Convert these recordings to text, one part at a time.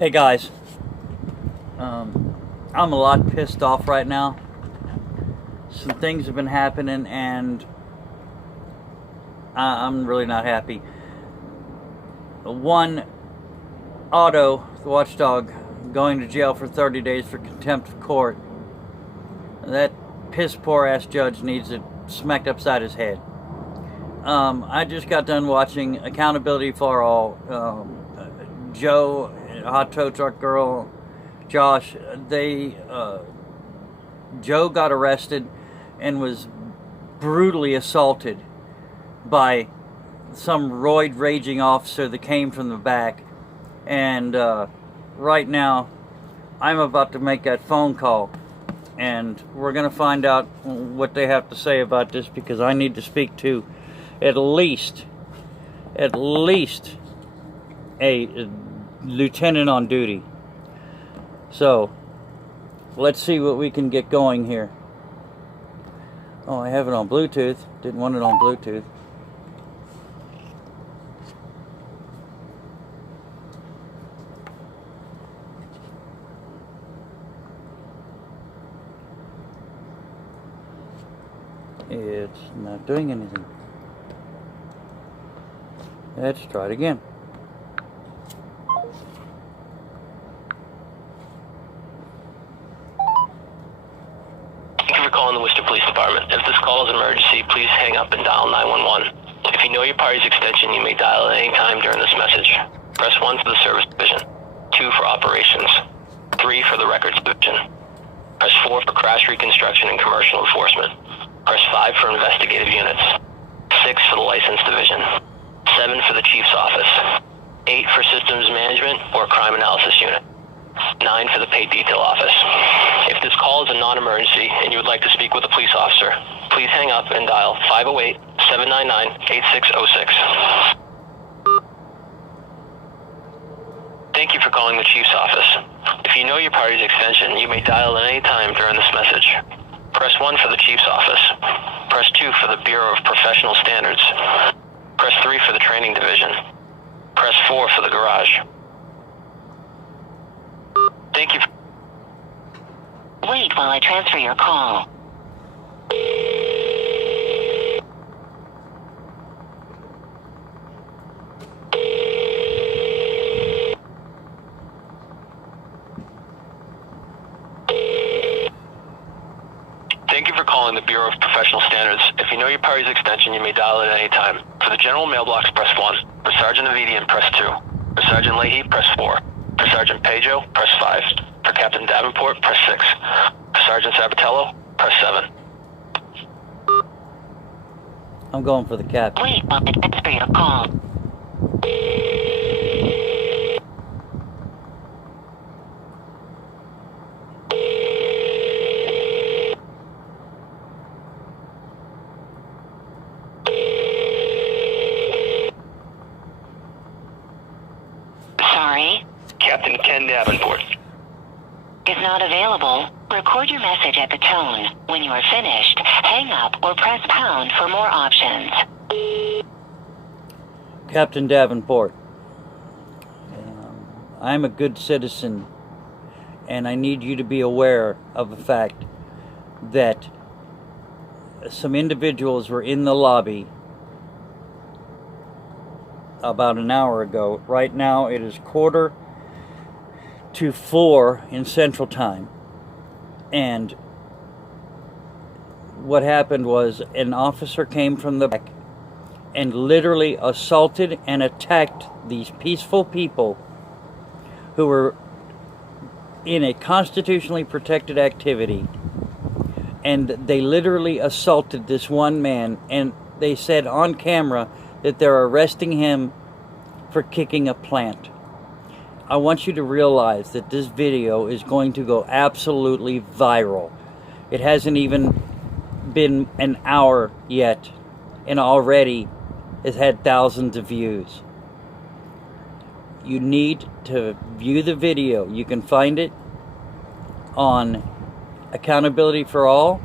Hey guys, I'm a lot pissed off right now. Some things have been happening and I'm really not happy. One, Otto, the watchdog, going to jail for 30 days for contempt of court. That piss poor ass judge needs it smacked upside his head. I just got done watching Accountability for All. Joe, Hot Tow Truck Girl, Josh, Joe got arrested and was brutally assaulted by some roid raging officer that came from the back. And right now I'm about to make that phone call and we're going to find out what they have to say about this, because I need to speak to at least a lieutenant on duty. So let's see what we can get going here. Oh, I have it on Bluetooth. Didn't want it on Bluetooth. It's not doing anything. Let's try it again. Thank you for calling the Worcester Police Department. If this call is an emergency, please hang up and dial 911. If you know your party's extension, you may dial at any time during this message. Press 1 for the service division, 2 for operations, 3 for the records division. Press 4 for crash reconstruction and commercial enforcement. Press 5 for investigative units, 6 for the license division, 7 for the chief's office, 8 for systems management or crime analysis unit, 9 for the paid detail office. If this call is a non-emergency and you would like to speak with a police officer, please hang up and dial 508-799-8606. Thank you for calling the chief's office. If you know your party's extension, you may dial at any time during this message. Press 1 for the chief's office. Press 2 for the Bureau of Professional Standards. Press 3 for the training division. Press 4 for the garage. Thank you. Wait while I transfer your call. Thank you for calling the Bureau of Professional Standards. If you know your party's extension, you may dial it at any time. For the general mailbox, press 1. For Sergeant Avidian, press 2. For Sergeant Leahy, press 4. For Sergeant Pedro, press 5. For Captain Davenport, press 6. For Sergeant Sabatello, press 7. I'm going for the captain. Wait while I transfer your call. Sorry, Captain Ken Davenport. is not available. Record your message at the tone. When you are finished, hang up or press pound for more options. Captain Davenport, I'm a good citizen, and I need you to be aware of the fact that some individuals were in the lobby about an hour ago. Right now it is 3:45 in Central Time, and what happened was an officer came from the back and literally assaulted and attacked these peaceful people who were in a constitutionally protected activity, and they literally assaulted this one man, and they said on camera that they're arresting him for kicking a plant. I want you to realize that this video is going to go absolutely viral. It hasn't even been an hour yet, and already it's had thousands of views. You need to view the video. You can find it on Accountability for All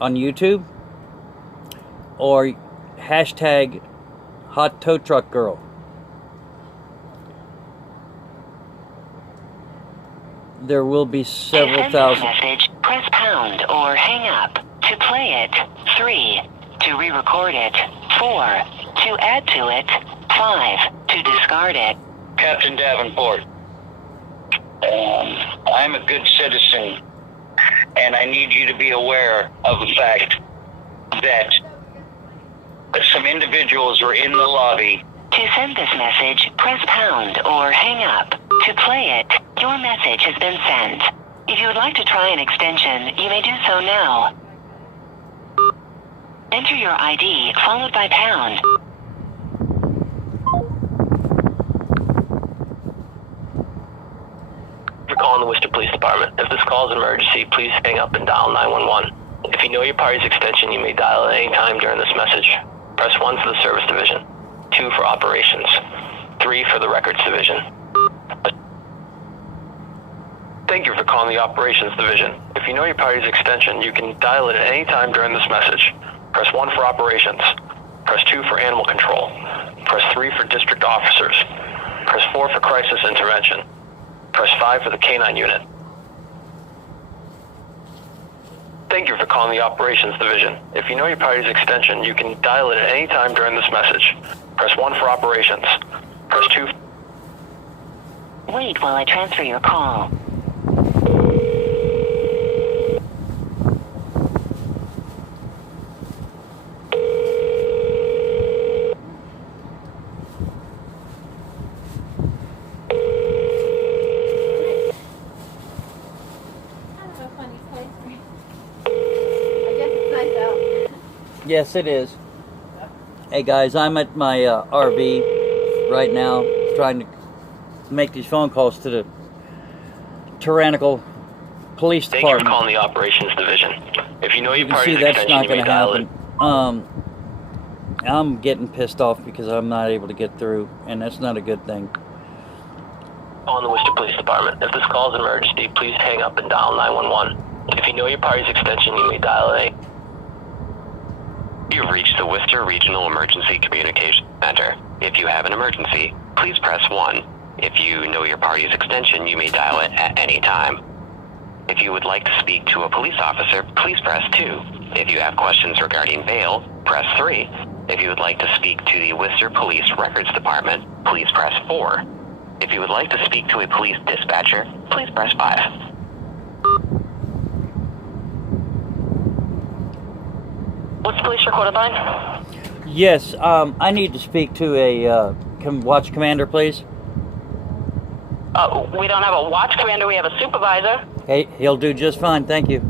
on YouTube, or hashtag Hot Tow Truck Girl. There will be To several send thousand. this message, press pound or hang up. To play it, 3. To re-record it, 4. To add to it, 5. To discard it. Captain Davenport, I'm a good citizen, and I need you to be aware of the fact that some individuals were in the lobby. To send this message, press pound or hang up. To play it, your message has been sent. If you would like to try an extension, you may do so now. Enter your ID followed by pound. You're calling the Worcester Police Department. If this call is an emergency, please hang up and dial 911. If you know your party's extension, you may dial at any time during this message. Press 1 for the service division, 2 for operations, 3 for the records division. Thank you for calling the operations division. If you know your party's extension, you can dial it at any time during this message. Press 1 for operations, press 2 for animal control, press 3 for district officers, press 4 for crisis intervention, press 5 for the canine unit. Thank you for calling the operations division. If you know your party's extension, you can dial it at any time during this message. Press 1 for operations, press 2. Wait while I transfer your call. Yes, it is. Hey guys, I'm at my RV right now, trying to make these phone calls to the tyrannical police Thank you for department. calling the operations division. If you know your You can see party's that's extension, not you may going to dial it. happen. I'm getting pissed off because I'm not able to get through, and that's not a good thing. Calling the Worcester Police Department. If this call is an emergency, please hang up and dial 911. If you know your party's extension, you may dial it. You've reached the Worcester Regional Emergency Communications Center. If you have an emergency, please press 1. If you know your party's extension, you may dial it at any time. If you would like to speak to a police officer, please press 2. If you have questions regarding bail, press 3. If you would like to speak to the Worcester Police Records Department, please press 4. If you would like to speak to a police dispatcher, please press 5. What's the police recorded line? Yes, I need to speak to a watch commander, please. We don't have a watch commander, we have a supervisor. Hey, he'll do just fine, thank you.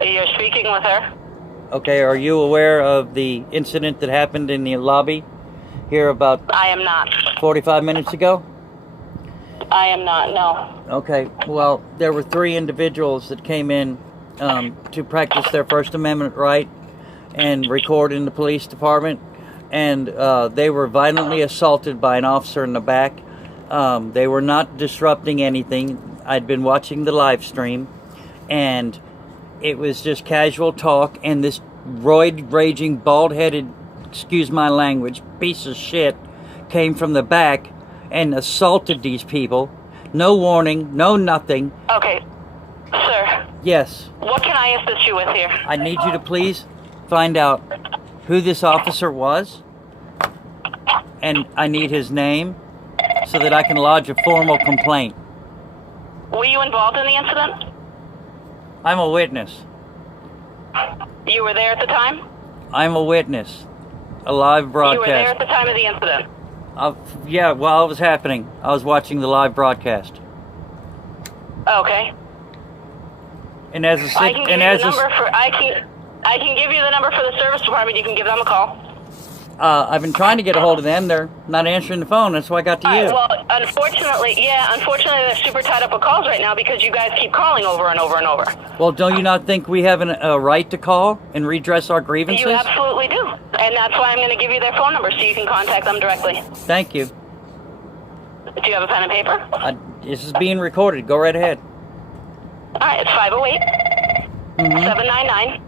You're speaking with her? Okay, are you aware of the incident that happened in the lobby here about I am not. 45 minutes ago? I am not, no. Okay, well, there were 3 individuals that came in to practice their First Amendment right and record in the police department, and they were violently assaulted by an officer in the back. They were not disrupting anything. I'd been watching the live stream, and it was just casual talk, and this roid-raging, bald-headed, excuse my language, piece of shit came from the back and assaulted these people. No warning, no nothing. Okay, sir, Yes, what can I assist you with here? I need you to please find out who this officer was, and I need his name so that I can lodge a formal complaint. Were you involved in the incident? I'm a witness. You were there at the time? I'm a witness. A live broadcast. You were there at the time of the incident? Yeah, while it was happening, I was watching the live broadcast. Okay. And as a I can give you the number for I can give you the number for the service department. You can give them a call. I've been trying to get a hold of them. They're not answering the phone. That's why I got to you. Well, unfortunately, they're super tied up with calls right now because you guys keep calling over and over and over. Well, don't you not think we have a right to call and redress our grievances? You absolutely do. And that's why I'm going to give you their phone number so you can contact them directly. Thank you. Do you have a pen and paper? This is being recorded. Go right ahead. All right, it's 508-799-8620.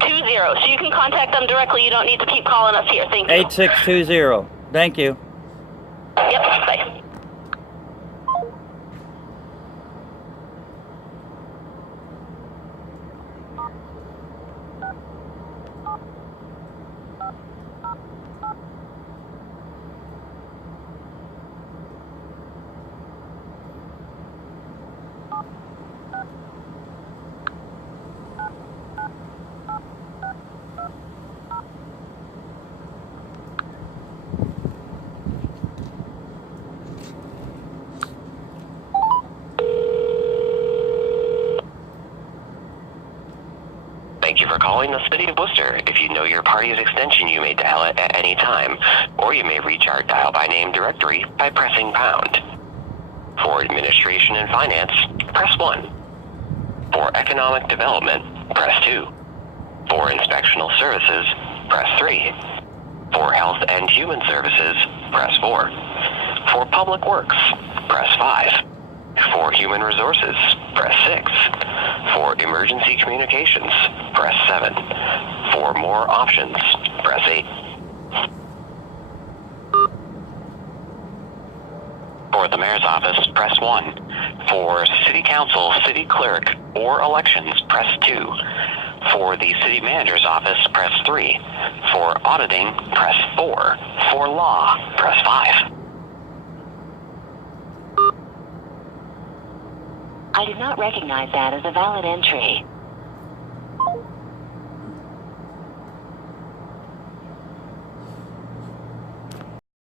So you can contact them directly. You don't need to keep calling us here. Thank you. 8620. Thank you. Yep, bye. calling the City of Worcester. If you know your party's extension, you may dial it at any time, or you may reach our dial by name directory by pressing pound. For administration and finance, press 1. For economic development, press 2. For inspectional services, press 3. For health and human services, press 4. For public works, press 5. For human resources, press 6. For emergency communications, press 7. For more options, press 8. For the mayor's office, press 1. For city council, city clerk, or elections, press 2. For the city manager's office, press 3. For auditing, press 4. For law, press 5. I did not recognize that as a valid entry.